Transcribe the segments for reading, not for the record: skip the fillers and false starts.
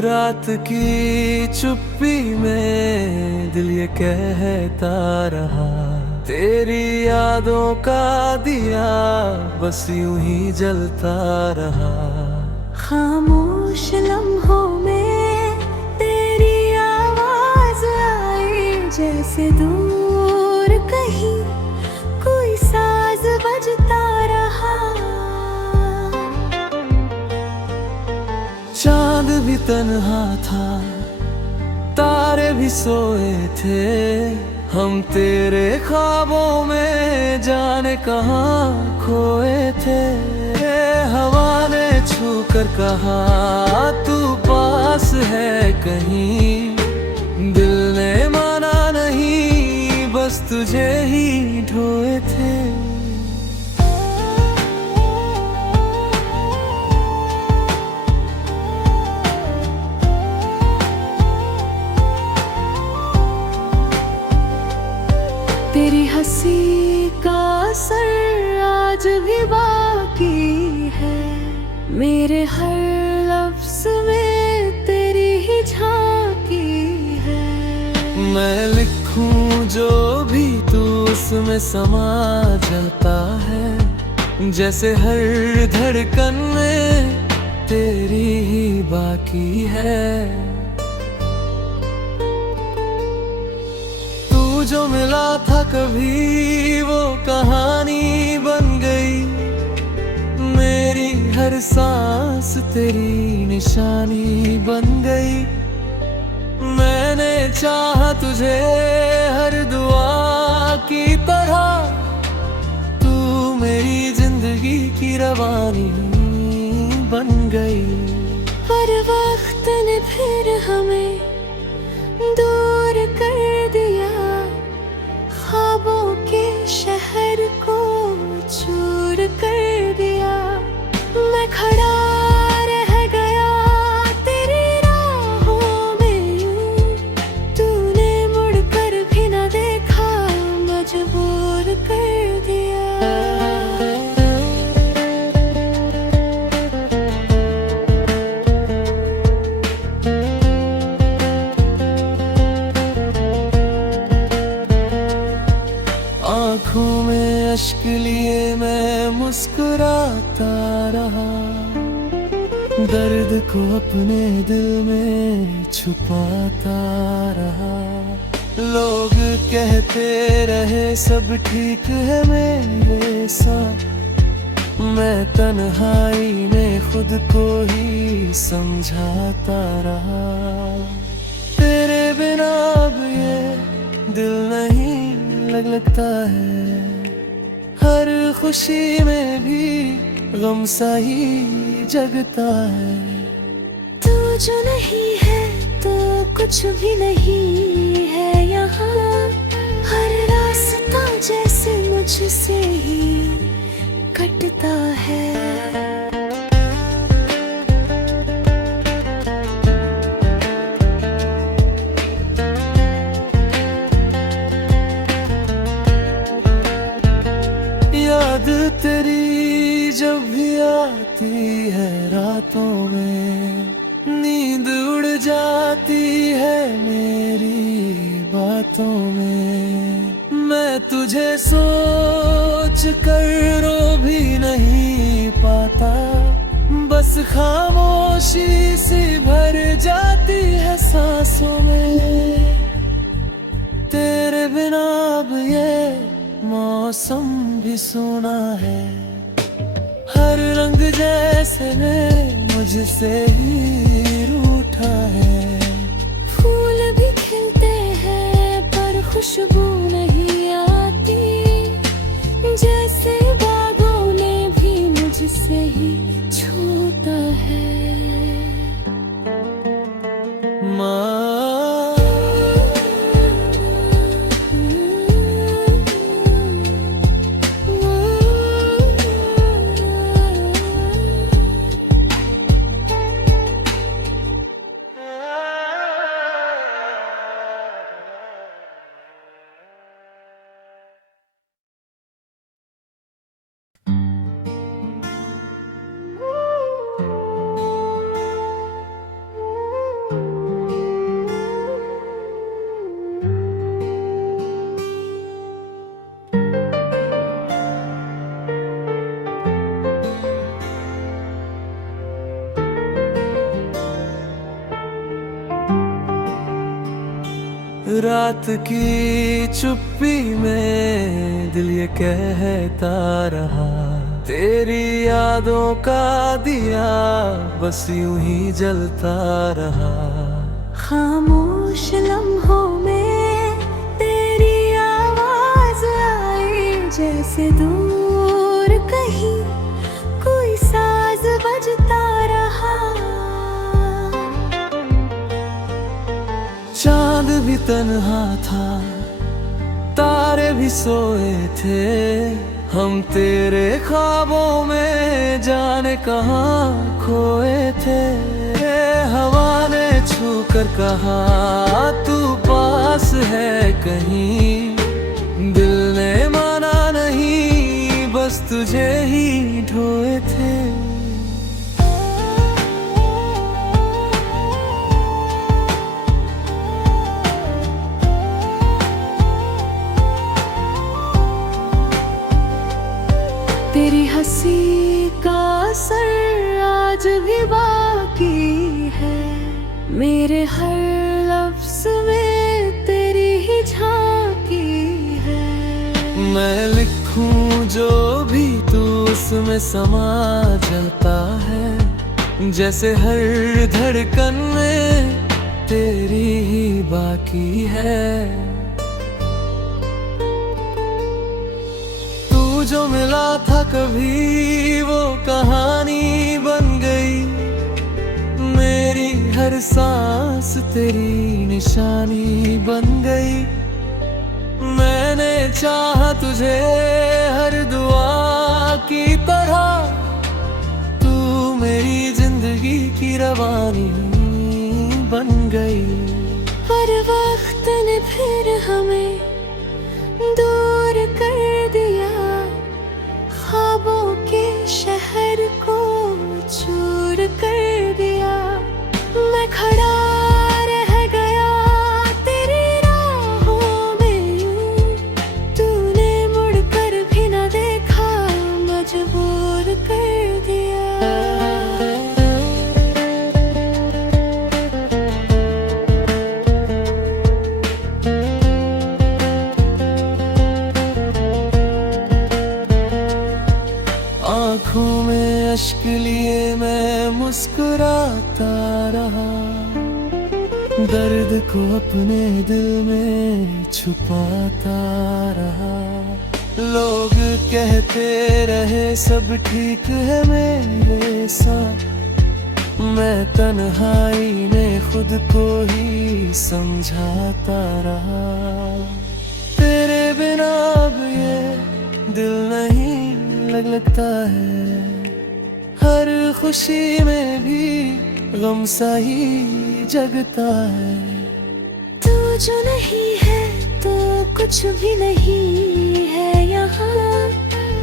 रात की चुप्पी में दिल ये कहता रहा, तेरी यादों का दिया बस यूं ही जलता रहा। खामोश लम्हों में तेरी आवाज आई, जैसे दूर कहीं कोई साज बजता रहा। चांद भी तन्हा था, तारे भी सोए थे, हम तेरे ख्वाबों में जाने कहाँ खोए थे। हवा ने छू कर कहा तू पास है कहीं, दिल ने माना नहीं बस तुझे ही ढोए थे। तेरी हंसी का असर आज भी बाकी है, मेरे हर लफ्ज में तेरी ही झांकी है। मैं लिखूं जो भी तू उसमें समा जाता है, जैसे हर धड़कन में तेरी ही बाकी है। जो मिला था कभी वो कहानी बन गई, मेरी हर सांस तेरी निशानी बन गई। मैंने चाहा तुझे हर दुआ की तरह, तू मेरी जिंदगी की रवानी बन गई। पर वक्त ने फिर हमें दूर कर दिया, ख्वाबों के शहर को चूर कर दिया। मैं खड़ा रह गया तेरी राहों में यूं, तूने मुड़ कर भी न देखा, मजबूर कर दिया। आँखों में अश्क लिए मैं मुस्कुराता रहा, दर्द को अपने दिल में छुपाता रहा। लोग कहते रहे सब ठीक है मेरे साथ, मैं तन्हाई में खुद को ही समझाता रहा। तेरे बिना अब ये दिल नहीं लगता है, हर खुशी में भी गम सा ही जगता है। तू जो नहीं है तो कुछ भी नहीं है यहाँ, हर रास्ता जैसे मुझसे ही कटता है। याद तेरी जब भी आती है रातों में, नींद उड़ जाती है मेरी बातों में। मैं तुझे सोच कर रो भी नहीं पाता, बस खामोशी सी भर जाती है सांसों में। तेरे बिना अब ये मौसम भी सुना है, हर रंग जैसे मुझसे ही रूठा है। फूल भी खिलते हैं पर खुशबू नहीं आती, जैसे बागों ने भी मुझसे ही छूटा है। माँ रात की चुप्पी में दिल ये कहता रहा, तेरी यादों का दिया बस यूं ही जलता रहा। खामोश लम्हों में तेरी आवाज आई, जैसे दूर कहीं कोई साज बजता रहा। चांद भी तन्हा था, तारे भी सोए थे, हम तेरे ख्वाबों में जाने कहाँ खोए थे। हवा ने छू कर कहा तू पास है कहीं, दिल ने माना नहीं बस तुझे ही ढोए थे। तेरी हंसी का असर आज भी बाकी है, मेरे हर लफ्ज में तेरी ही झांकी है। मैं लिखूं जो भी तू उसमें समा जाता है, जैसे हर धड़कन में तेरी ही बाकी है। जो मिला था कभी वो कहानी बन गई, मेरी हर सांस तेरी निशानी बन गई। मैंने चाहा तुझे हर दुआ की तरह, तू मेरी जिंदगी की रवानी बन गई। पर वक्त ने फिर हमें दूर कर दिया, ख्वाबों के शहर को चूर कर दिया। मैं खड़ा रह गया तेरी राहों में यूं, तूने मुड़ कर भी न देखा, मजबूर कर दिया। आँखों में अश्क लिए मैं मुस्कुराता रहा, दर्द को अपने दिल में छुपाता रहा। लोग कहते रहे सब ठीक है मेरे साथ, मैं तन्हाई में खुद को ही समझाता रहा। तेरे बिना अब ये दिल नहीं लगता है, हर खुशी में भी गम सा ही जगता है। तू जो नहीं है तो कुछ भी नहीं है यहाँ,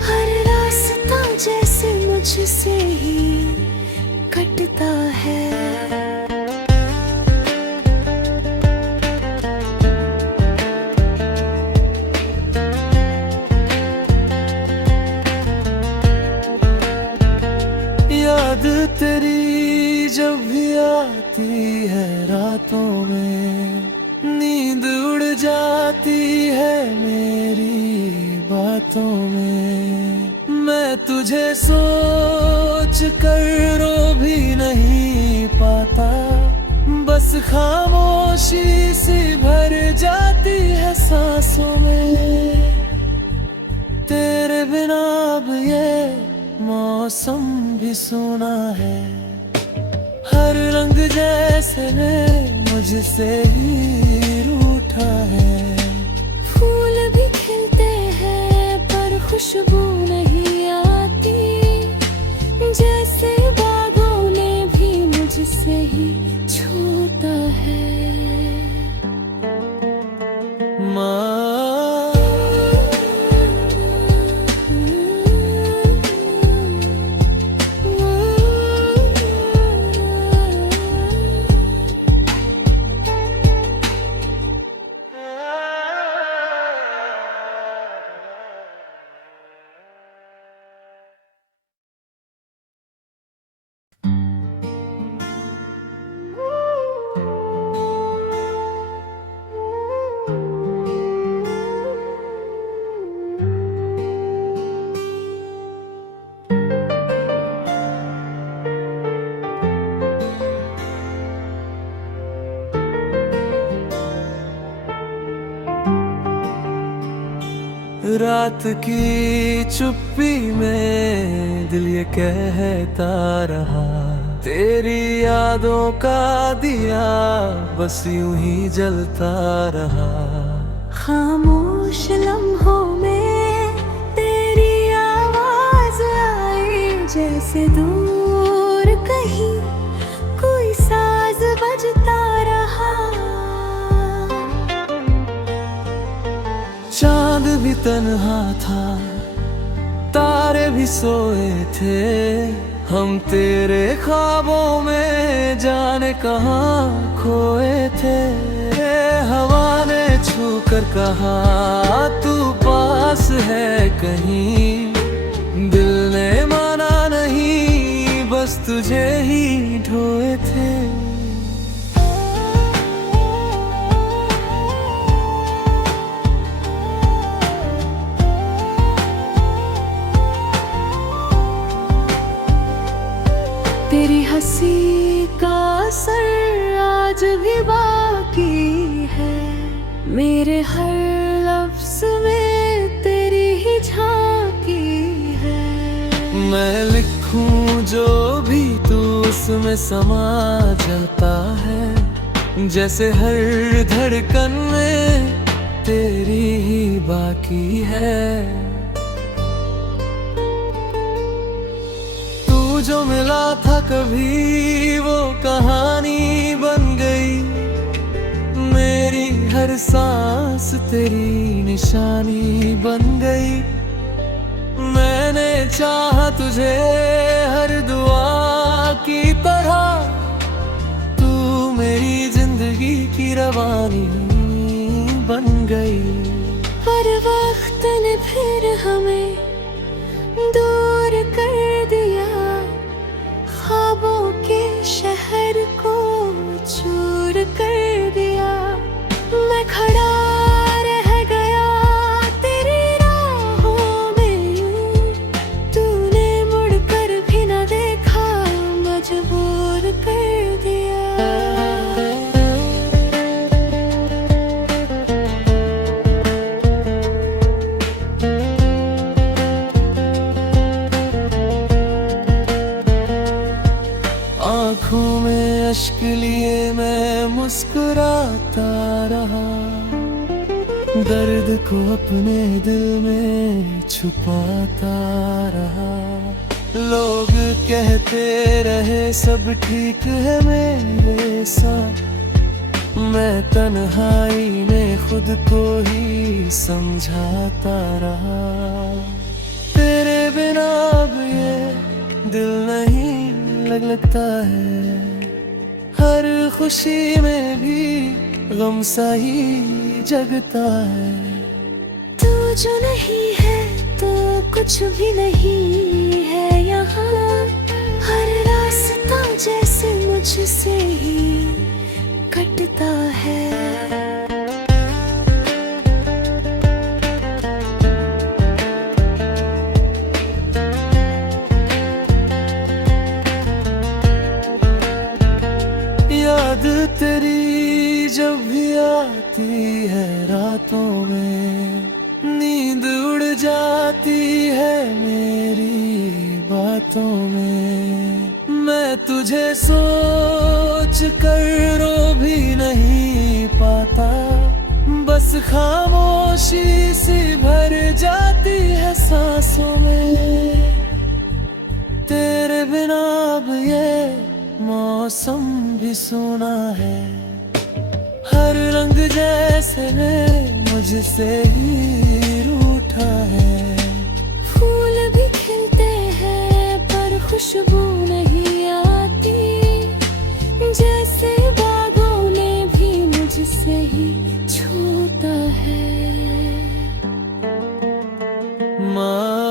हर रास्ता जैसे मुझसे ही कटता है। याद तेरी जब भी आती है रातों में, नींद उड़ जाती है मेरी बातों में। मैं तुझे सोच कर रो भी नहीं पाता, बस खामोशी सी भर जाती है सांसों में। तेरे बिना अब ये मौसम भी सुना है, हर रंग जैसे मुझसे ही रूठा है। फूल भी खिलते हैं पर खुशबू नहीं आती, जैसे बागों ने भी मुझसे ही छूटा है। माँ रात की चुप्पी में दिल ये कहता रहा, तेरी यादों का दिया बस यूं ही जलता रहा। खामोश लम्हों में तेरी आवाज आई, जैसे दूर कहीं कोई साज बजता रहा। चांद भी तन्हा था, तारे भी सोए थे, हम तेरे ख्वाबों में जाने कहाँ खोए थे। हवा ने छू कर कहा तू पास है कहीं, दिल ने माना नहीं बस तुझे ही ढोए थे। तेरी हंसी का असर आज भी बाकी है, मेरे हर लफ्ज में तेरी ही झांकी है। मैं लिखूं जो भी तू उसमें समा जाता है, जैसे हर धड़कन में तेरी ही बाकी है। जो मिला था कभी वो कहानी बन गई, मेरी हर सांस तेरी निशानी बन गई। मैंने चाहा तुझे हर दुआ की तरह, तू मेरी जिंदगी की रवानी बन गई। पर वक्त ने फिर हमें दूर कर दिया, ख्वाबों के शहर को चूर कर दिया। मैं खड़ा रह गया तेरी राहों में यूं, तूने मुड़ कर भी न देखा, मजबूर कर दिया। आँखों में अश्क लिए मैं मुस्कुराता रहा, दर्द को अपने दिल में छुपाता रहा। लोग कहते रहे सब ठीक है मेरे साथ, मैं तन्हाई में खुद को ही समझाता रहा। तेरे बिना अब ये दिल नहीं लगता है, हर खुशी में भी गम सा ही जगता है। तू जो नहीं है तो कुछ भी नहीं है यहाँ, हर रास्ता जैसे मुझसे ही कटता है। याद तेरी जब भी आती है रातों में, नींद उड़ जाती है मेरी बातों में। मैं तुझे सोच कर रो भी नहीं पाता, बस खामोशी सी भर जाती है सांसों में। तेरे बिना अब ये मौसम भी सुना है, हर रंग जैसे मुझसे ही रूठा है। फूल भी खिलते हैं पर खुशबू नहीं आती, जैसे बागों ने भी मुझसे ही छूटा है। माँ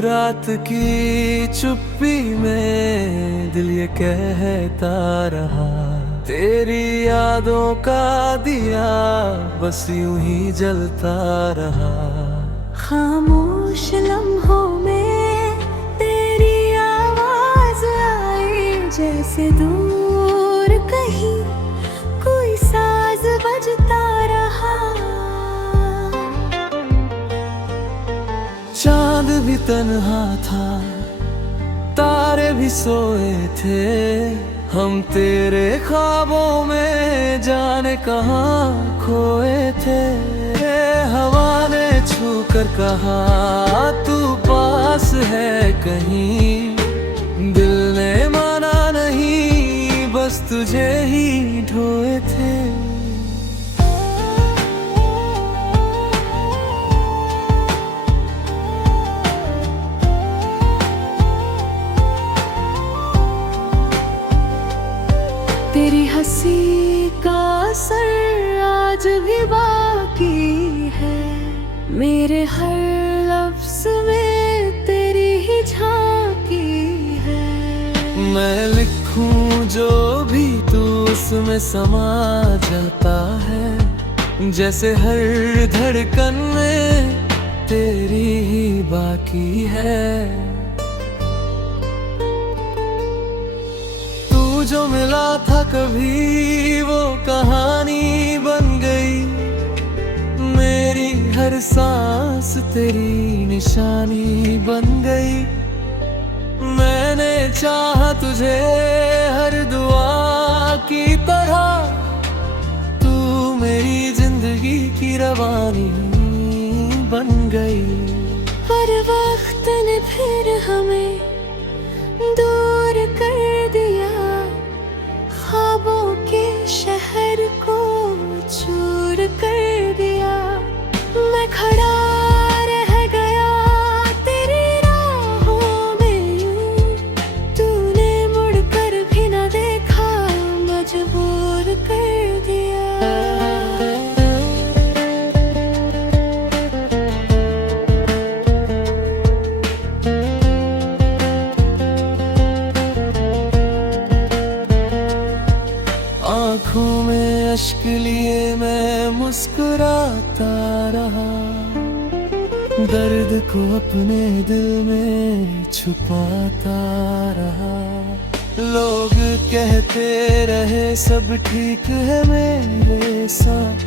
रात की चुप्पी में दिल ये कहता रहा, तेरी यादों का दिया बस यूं ही जलता रहा। खामोश लम्हों में तेरी आवाज आई, जैसे दूर कहीं कोई साज बजता रहा। चांद भी तन्हा था, तारे भी सोए थे, हम तेरे ख्वाबों में जाने कहाँ खोए थे। हवा ने छू कर कहा तू पास है कहीं, दिल ने माना नहीं बस तुझे ही ढोए थे। तेरी हंसी का असर आज भी बाकी है, मेरे हर लफ्ज में तेरी ही झांकी है। मैं लिखूं जो भी तू उसमें समा जाता है, जैसे हर धड़कन में तेरी ही बाकी है। जो मिला था कभी वो कहानी बन गई, मेरी हर सांस तेरी निशानी बन गई। मैंने चाहा तुझे हर दुआ की तरह, तू मेरी जिंदगी की रवानी बन गई। पर वक्त ने फिर हमें दूर कर दिया, ख्वाबों के शहर को चूर कर दिया। मैं खड़ा रह गया तेरी राहों में यूं, तूने मुड़ कर भी न देखा, मजबूर कर दिया। आँखों में अश्क लिए मैं मुस्कुराता रहा, दर्द को अपने दिल में छुपाता रहा। लोग कहते रहे सब ठीक है मेरे साथ,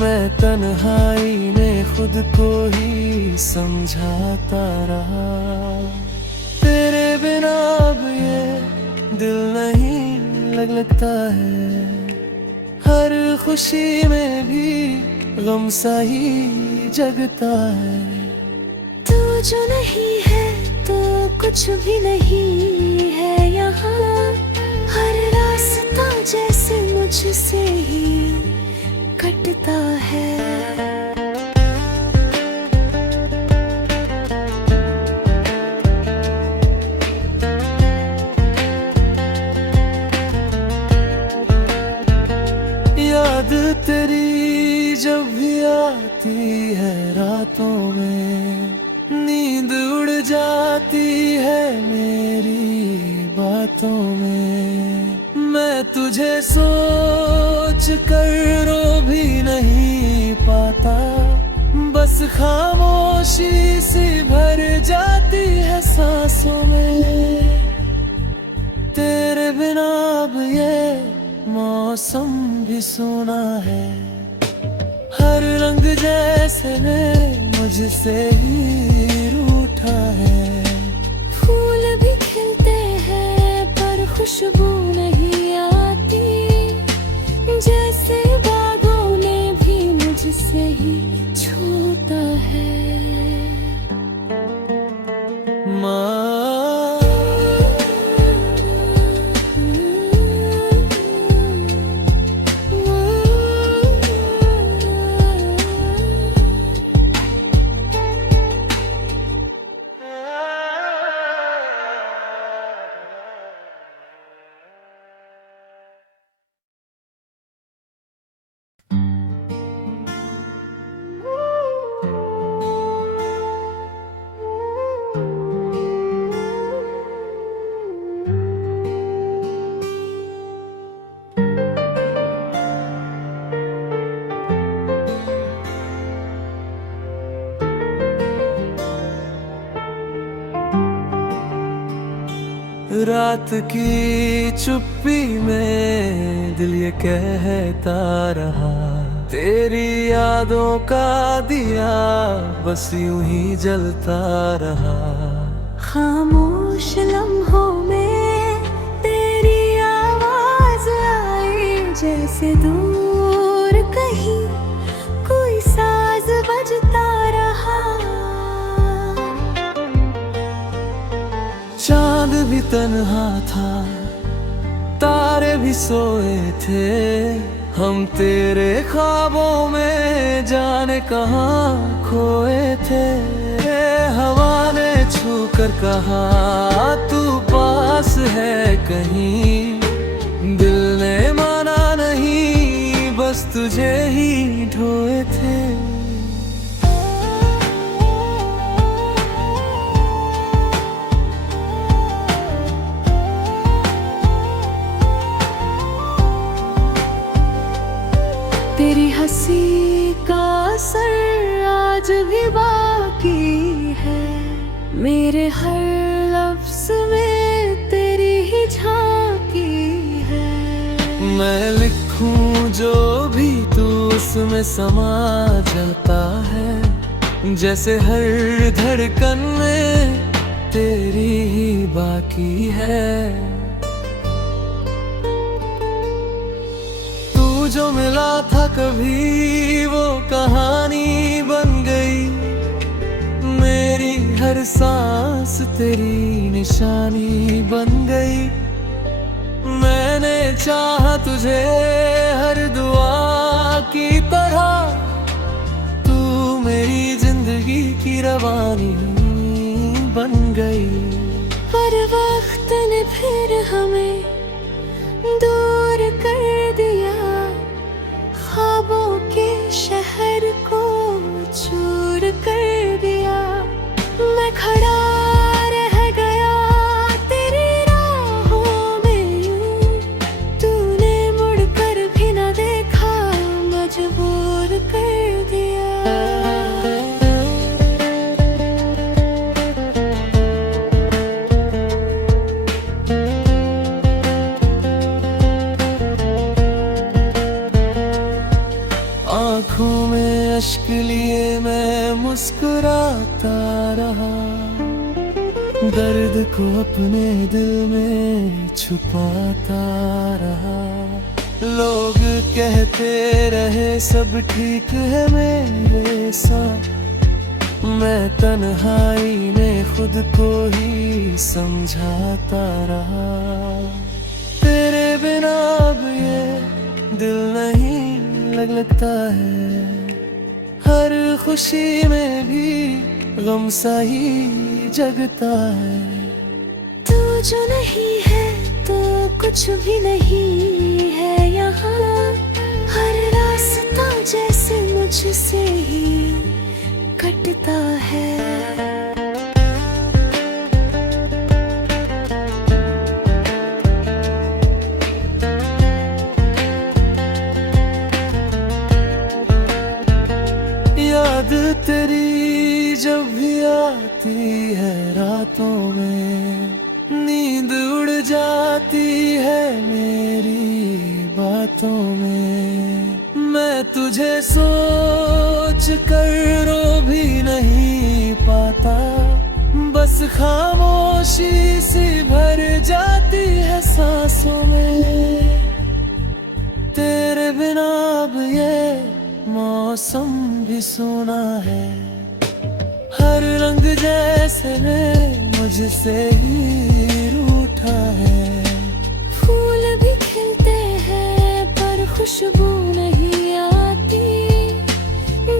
मैं तन्हाई में खुद को ही समझाता रहा। तेरे बिना अब ये दिल नहीं लगता है, हर खुशी में भी गम सा ही जगता है। तू जो नहीं है तो कुछ भी नहीं है यहाँ, हर रास्ता जैसे मुझसे ही कटता है। याद तेरी जब भी आती है रातों में, नींद उड़ जाती है मेरी बातों में। मैं तुझे सोच कर रो भी नहीं पाता, बस खामोशी सी भर जाती है सांसों में। तेरे बिना अब ये मौसम भी सुना है, हर रंग जैसे मुझसे ही रूठा है। फूल भी खिलते हैं पर खुशबू नहीं आती, जैसे बागों ने भी मुझसे ही छूता है। माँ रात की चुप्पी में दिल ये कहता रहा, तेरी यादों का दिया बस यूं ही जलता रहा। खामोश लम्हों में तेरी आवाज आई, जैसे दूर कहीं कोई साज बजता रहा। चांद भी तन्हा था, तारे भी सोए थे, हम तेरे ख्वाबों में जाने कहाँ खोए थे। हवा ने छू कर कहा तू पास है कहीं, दिल ने माना नहीं बस तुझे ही ढोए थे। तेरी हंसी का असर आज भी बाकी है, मेरे हर लफ्ज में तेरी ही झांकी है। मैं लिखूं जो भी तू उसमें समा जाता है, जैसे हर धड़कन में तेरी ही बाकी है। जो मिला था कभी वो कहानी बन गई, मेरी हर सांस तेरी निशानी बन गई। मैंने चाहा तुझे हर दुआ की तरह, तू मेरी जिंदगी की रवानी बन गई। पर वक्त ने फिर हमें दूर कर दिया, ख्वाबों के शहर को चूर कर दिया। मैं खड़ा रह गया तेरी राहों में यूं, तूने मुड़ कर भी न देखा, मजबूर कर दिया। आँखों में अश्क लिए मैं मुस्कुराता रहा, दर्द को अपने दिल में छुपाता रहा। लोग कहते रहे सब ठीक है मेरे साथ, मैं तन्हाई में खुद को ही समझाता रहा। तेरे बिना अब ये दिल नहीं लगता है, हर खुशी में भी गम सा ही जगता है। तू जो नहीं है तो कुछ भी नहीं है यहाँ, हर रास्ता जैसे मुझसे ही कटता है। याद तेरी जब भी आती है रातों में, नींद उड़ जाती है मेरी बातों में। मैं तुझे सोच कर रो भी नहीं पाता, बस खामोशी सी भर जाती है सांसों में। तेरे बिना अब ये मौसम भी सुना है, हर रंग जैसे मुझसे ही रूठा है। फूल भी खिलते हैं पर खुशबू नहीं आती,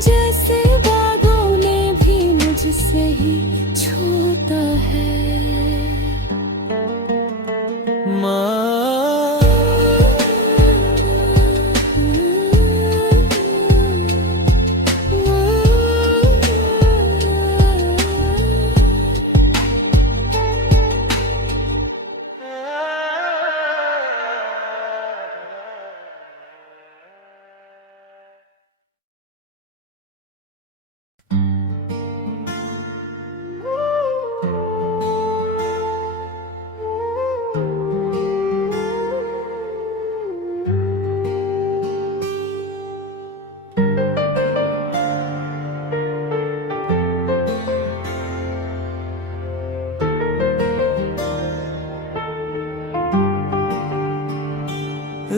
जैसे बागों ने भी मुझसे ही छूटा है।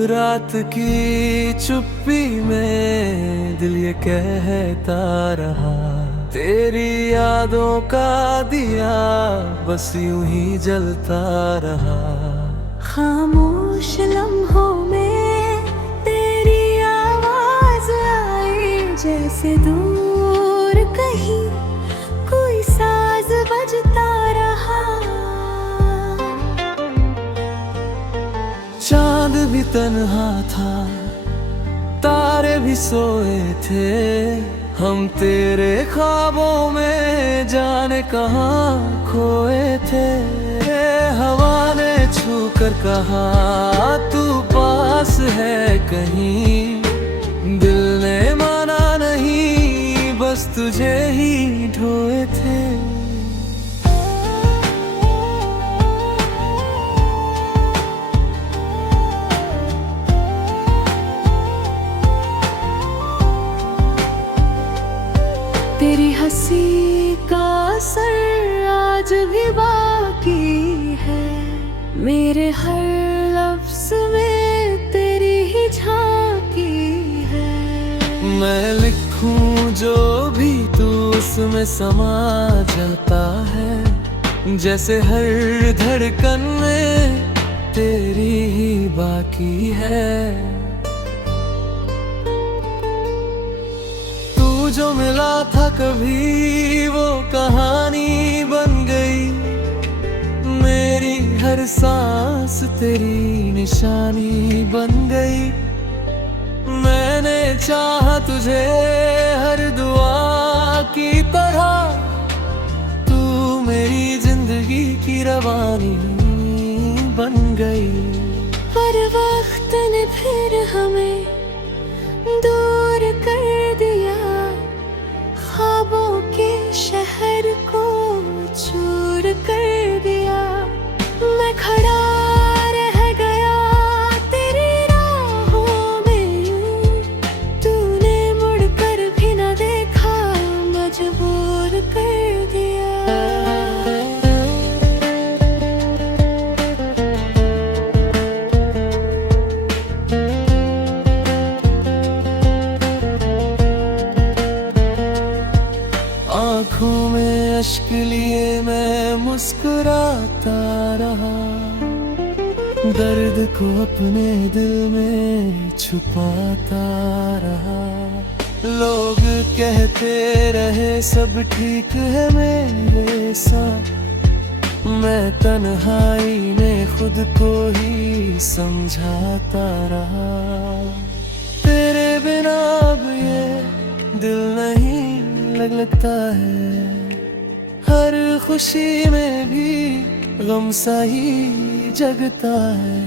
रात की चुप्पी में दिल ये कहता रहा, तेरी यादों का दिया बस यूं ही जलता रहा। खामोश लम्हों में तेरी आवाज आई, जैसे दूर कहीं कोई साज बजता रहा। चांद भी तन्हा था, तारे भी सोए थे, हम तेरे ख्वाबों में जाने कहाँ खोए थे। हवा ने छू कर कहा तू पास है कहीं, दिल ने माना नहीं बस तुझे ही ढोए थे। तेरी हंसी का असर आज भी बाकी है, मेरे हर लफ्ज में तेरी ही झांकी है। मैं लिखूं जो भी तू उसमें समा जाता है, जैसे हर धड़कन में तेरी ही बाकी है। जो मिला था कभी वो कहानी बन गई, मेरी हर सांस तेरी निशानी बन गई। मैंने चाहा तुझे हर दुआ की तरह, तू मेरी जिंदगी की रवानी बन गई। पर वक्त ने फिर हमें दूर कर दिया, ख्वाबों के शहर को चूर कर दिया। मैं खड़ा रह गया तेरी राहों में यूं, तूने मुड़ कर भी न देखा, मजबूर कर दिया। आँखों में अश्क लिए मैं मुस्कुराता रहा, दर्द को अपने दिल में छुपाता रहा। लोग कहते रहे सब ठीक है मेरे साथ, मैं तन्हाई में खुद को ही समझाता रहा। तेरे बिना अब ये दिल नहीं लगता है, हर खुशी में भी गम सा ही जगता है।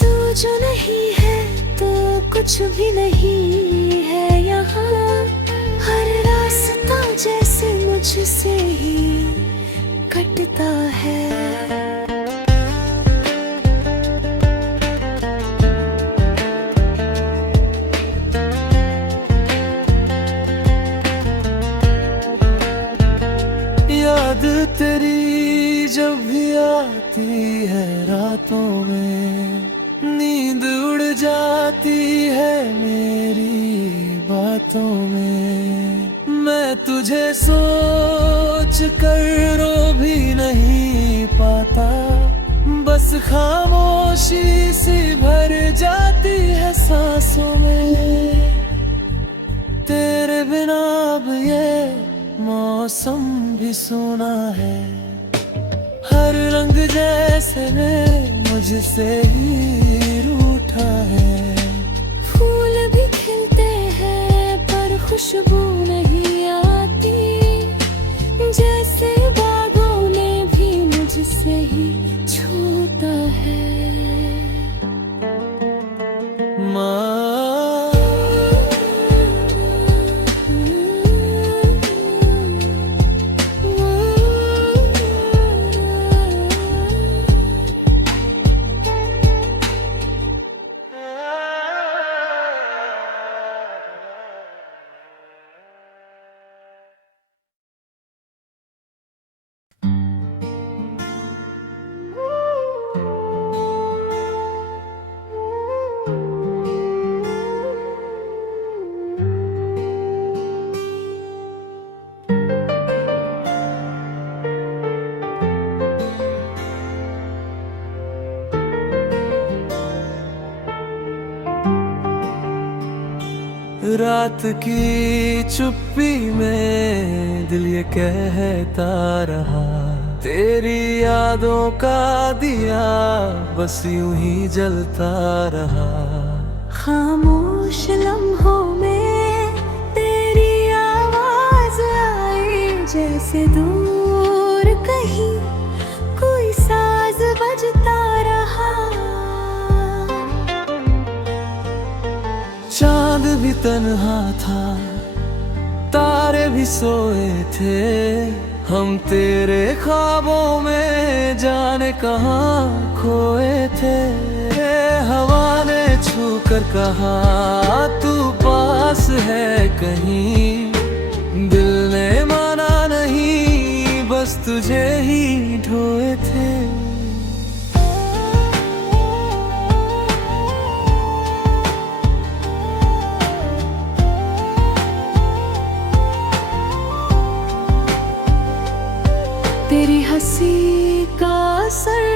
तू जो नहीं है तो कुछ भी नहीं है यहाँ, हर रास्ता जैसे मुझसे ही कटता है। याद तेरी जब भी आती है रातों में, नींद उड़ जाती है मेरी बातों में। मैं तुझे सोच कर रो भी नहीं पाता, बस खामोशी सी भर जाती है सांसों में। तेरे बिना अब ये मौसम भी सुना है, हर रंग जैसे मुझसे ही रूठा है। फूल भी खिलते हैं पर खुशबू नहीं आती, जैसे बागों ने भी मुझसे ही छूटा है। माँ रात की चुप्पी में दिल ये कहता रहा, तेरी यादों का दिया बस यूं ही जलता रहा। खामोश लम्हों में तेरी आवाज आई, जैसे दूर कहीं कोई साज बजता रहा। चांद भी तन्हा था, तारे भी सोए थे, हम तेरे ख्वाबों में जाने कहाँ खोए थे। हवा ने छू कर कहा तू पास है कहीं, दिल ने माना नहीं बस तुझे ही ढोए थे। तेरी हंसी का असर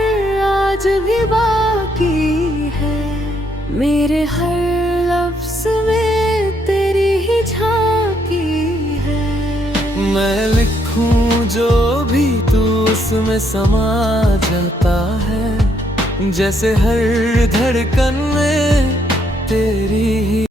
आज भी बाकी है, मेरे हर लफ्ज में तेरी ही झांकी है। मैं लिखूं जो भी तू उसमें समा जाता है, जैसे हर धड़कन में तेरी ही